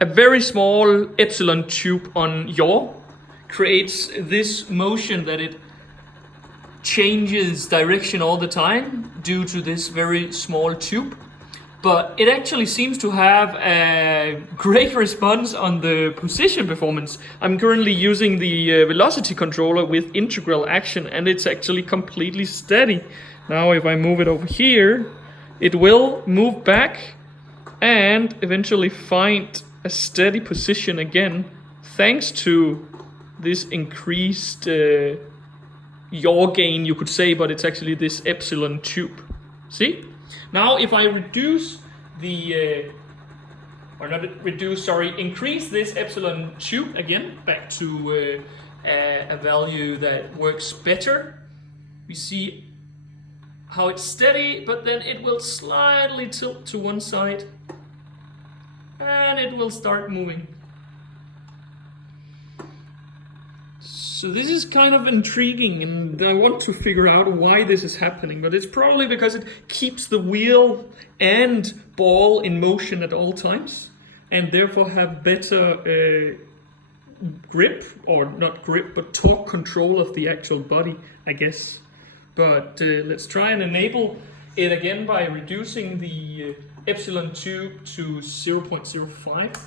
a very small epsilon tube on yaw creates this motion that it changes direction all the time due to this very small tube. But it actually seems to have a great response on the position performance. I'm currently using the velocity controller with integral action, and it's actually completely steady. Now if I move it over here, it will move back and eventually find a steady position again, thanks to this increased yaw gain, you could say, but it's actually this epsilon tube. See? Now if I reduce increase this epsilon tube again back to a value that works better, we see how it's steady, but then it will slightly tilt to one side and it will start moving. So this is kind of intriguing, and I want to figure out why this is happening, but it's probably because it keeps the wheel and ball in motion at all times, and therefore have better grip, or not grip, but torque control of the actual body, I guess. But let's try and enable it again by reducing the epsilon tube to 0.05.